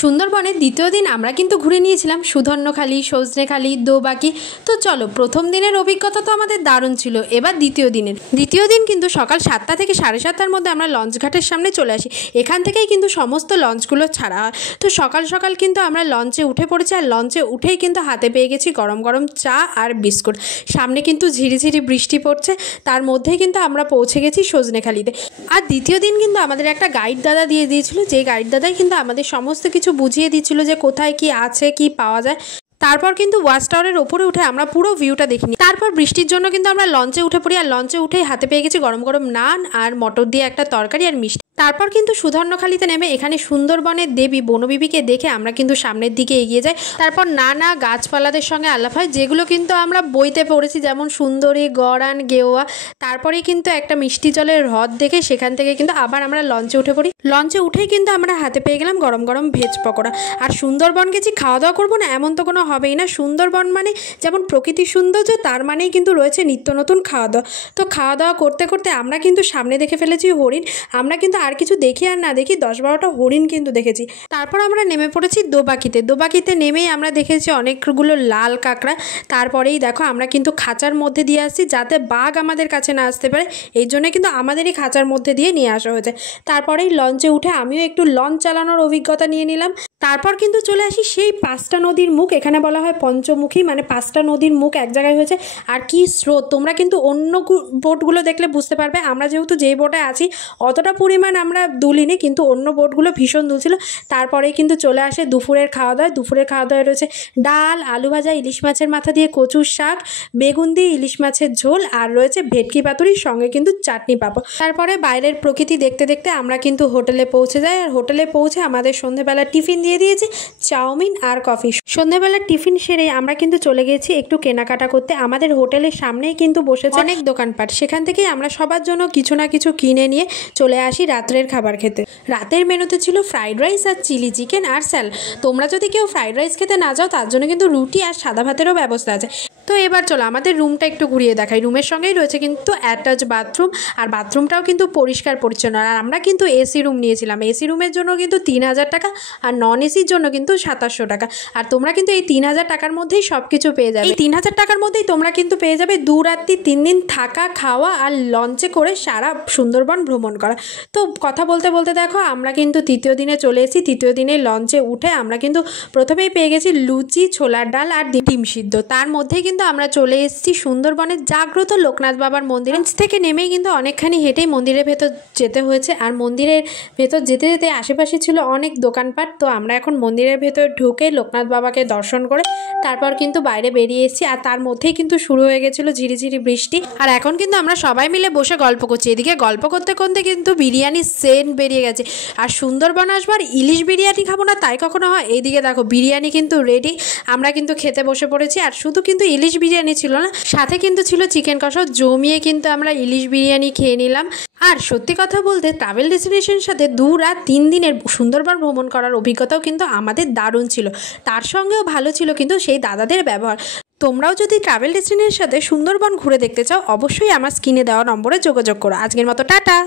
সুন্দরবনের দ্বিতীয় দিন আমরা কিন্তু ঘুরে নিয়েছিলাম সুধন্যখালি, সজনেখালি, দোবাকি। তো চলো, প্রথম দিনের অভিজ্ঞতা তো আমাদের দারুণ ছিল। এবার দ্বিতীয় দিন কিন্তু সকাল 7টা থেকে 7:30টার মধ্যে আমরা লঞ্চ ঘাটের সামনে চলে আসি। এখান থেকেই কিন্তু সমস্ত লঞ্চগুলো ছাড়া হয়। তো সকাল সকাল কিন্তু আমরা লঞ্চে উঠে পড়েছি, আর লঞ্চে উঠেই কিন্তু হাতে পেয়ে গেছি গরম গরম চা আর বিস্কুট। সামনে কিন্তু ঝিরিঝিরি বৃষ্টি পড়ছে, তার মধ্যেই কিন্তু আমরা পৌঁছে গেছি সজনেখালিতে। আর দ্বিতীয় দিন কিন্তু আমাদের একটা গাইড দাদা দিয়ে দিয়েছিল, যে গাইড দাদাই কিন্তু আমাদের সমস্ত কিছু বুঝিয়ে দিচ্ছিল যে কোথায় কি আছে, কি পাওয়া যায়। তারপর কিন্তু ওয়াচ টাওয়ারের ওপরে উঠে আমরা পুরো ভিউটা দেখিনি। তারপর বৃষ্টির জন্য কিন্তু আমরা লঞ্চে উঠে পড়ি, আর লঞ্চে উঠেই হাতে পেয়ে গেছি গরম গরম নান আর মটর দিয়ে একটা তরকারি আর মিষ্টি। তারপর কিন্তু সুধন্যখালিতে নেমে এখানে সুন্দরবনের দেবী বনবিবিকে দেখে আমরা কিন্তু সামনের দিকে এগিয়ে যাই। তারপর নানা গাছপালাদের সঙ্গে আলাপ হয়, যেগুলো কিন্তু আমরা বইতে পড়েছি, যেমন সুন্দরী, গড়ান, গেওয়া। তারপরেই কিন্তু একটা মিষ্টি জলের হ্রদ দেখে সেখান থেকে কিন্তু আবার আমরা লঞ্চে উঠে পড়ি। লঞ্চে উঠেই কিন্তু আমরা হাতে পেয়ে গেলাম গরম গরম ভেজ পকোড়া। আর সুন্দরবন গেছি, খাওয়া দাওয়া করবো না এমন তো কোনো হবেই না। সুন্দরবন মানে যেমন প্রকৃতির সৌন্দর্য, তার মানেই কিন্তু রয়েছে নিত্য নতুন খাওয়া দাওয়া। তো খাওয়া দাওয়া করতে করতে আমরা কিন্তু সামনে দেখে ফেলেছি হরিণ। আমরা কিন্তু আর কিছু দেখি আর না দেখি 10-12টা হরিণ কিন্তু দেখেছি। তারপর আমরা নেমে পড়েছি দোবাকিতে নেমেই আমরা দেখেছি অনেকগুলো লাল কাঁকড়া। তারপরেই দেখো আমরা কিন্তু খাঁচার মধ্যে দিয়ে আসছি, যাতে বাঘ আমাদের কাছে না আসতে পারে, এই জন্য কিন্তু আমাদেরই খাঁচার মধ্যে দিয়ে নিয়ে আসা হয়েছে। তারপরেই লঞ্চে উঠে আমিও একটু লঞ্চ চালানোর অভিজ্ঞতা নিয়ে নিলাম। তারপর কিন্তু চলে আসি সেই 5টা নদীর মুখ। এখানে বলা হয় পঞ্চমুখী, মানে 5টা নদীর মুখ এক জায়গায় হয়েছে। আর কি স্রোত, তোমরা কিন্তু অন্য বোটগুলো দেখলে বুঝতে পারবে। আমরা যেহেতু যেই বোটে আছি অতটা পরিমাণ আমরা দুলিনি, কিন্তু অন্য বোটগুলো ভীষণ দুলছিল। তারপরেই কিন্তু চলে আসে দুপুরের খাওয়া দাওয়া রয়েছে ডাল, আলু ভাজা, ইলিশ মাছের মাথা দিয়ে কচুর শাক, বেগুন দিয়ে ইলিশ মাছের ঝোল, আর রয়েছে ভেটকি পাতুরির সঙ্গে কিন্তু চাটনি পাঁপড়। তারপরে বাইরের প্রকৃতি দেখতে দেখতে আমরা কিন্তু হোটেলে পৌঁছে যাই। আর হোটেলে পৌঁছে আমাদের সন্ধ্যেবেলা টিফিন দিয়ে দিয়েছে, চাউমিন আর কফি। সন্ধ্যেবেলার টিফিন সেরে আমরা কিন্তু চলে গেছি একটু কেনাকাটা করতে। আমাদের হোটেলের সামনেই কিন্তু বসেছে অনেক দোকানপাট, সেখান থেকেই আমরা সবার জন্য কিছু না কিছু কিনে নিয়ে চলে আসি রাত্রের খাবার খেতে। রাতের মেনুতে ছিল ফ্রাইড রাইস আর চিলি চিকেন আর স্যালাড। তোমরা যদি কেউ ফ্রাইড রাইস খেতে না যাও, তার জন্য কিন্তু রুটি আর সাদা ভাতেরও ব্যবস্থা আছে। তো এবার চলো আমাদের রুমটা একটু ঘুরিয়ে দেখাই। রুমের সঙ্গেই রয়েছে কিন্তু অ্যাটাচ বাথরুম, আর বাথরুমটাও কিন্তু পরিষ্কার পরিচ্ছন্ন। আর আমরা কিন্তু এসি রুম নিয়েছিলাম। এসি রুমের জন্য কিন্তু 3000 টাকা, আর নন এসির জন্য কিন্তু 2700 টাকা। আর তোমরা কিন্তু এই 3000 টাকার মধ্যেই সব কিছু পেয়ে যাবে। এই 3000 টাকার মধ্যেই তোমরা কিন্তু পেয়ে যাবে 2 রাত্রি 3 দিন থাকা, খাওয়া আর লঞ্চে করে সারা সুন্দরবন ভ্রমণ করা। তো কথা বলতে বলতে দেখো আমরা কিন্তু তৃতীয় দিনে চলে এসেছি। তৃতীয় দিনে লঞ্চে উঠে আমরা কিন্তু প্রথমেই পেয়ে গেছি লুচি, ছোলার ডাল আর ডিম সিদ্ধ। তার মধ্যেই কিন্তু আমরা চলে এসেছি সুন্দরবনের জাগ্রত লোকনাথ বাবার মন্দির। লঞ্চ থেকে নেমেই কিন্তু অনেকখানি হেঁটেই মন্দিরের ভেতর যেতে হয়েছে। আর মন্দিরের ভেতর যেতে যেতে আশেপাশে ছিল অনেক দোকানপাট। তো আমরা এখন মন্দিরের ভেতর ঢুকে লোকনাথ বাবাকে দর্শন করে তারপর কিন্তু বাইরে বেরিয়ে এসেছি। আর তার মধ্যেই কিন্তু শুরু হয়ে গেছিলো ঝিরিঝিরি বৃষ্টি। আর এখন কিন্তু আমরা সবাই মিলে বসে গল্প করছি। এদিকে গল্প করতে করতে কিন্তু বিরিয়ানির সেন্ট বেরিয়ে গেছে। আর সুন্দরবন আসবার ইলিশ বিরিয়ানি খাবো না তাই কখনো হয়? এইদিকে দেখো বিরিয়ানি কিন্তু রেডি, আমরা কিন্তু খেতে বসে পড়েছি। আর শুধু কিন্তু ইলিশ বিরিয়ানি ছিল না, সাথে কিন্তু ছিল চিকেন কষাও। জমিয়ে কিন্তু আমরা ইলিশ বিরিয়ানি খেয়ে নিলাম। আর সত্যি কথা বলতে ট্রাভেল ডেস্টিনেশনের সাথে 2 রাত 3 দিনের সুন্দরবন ভ্রমণ করার অভিজ্ঞতাও কিন্তু আমাদের দারুণ ছিল। তার সঙ্গেও ভালো ছিল কিন্তু সেই দাদাদের ব্যবহার। তোমরাও যদি ট্রাভেল ডেস্টিনেশনের সাথে সুন্দরবন ঘুরে দেখতে চাও, অবশ্যই আমার স্ক্রিনে দেওয়া নম্বরে যোগাযোগ করো। আজকের মতো টাটা।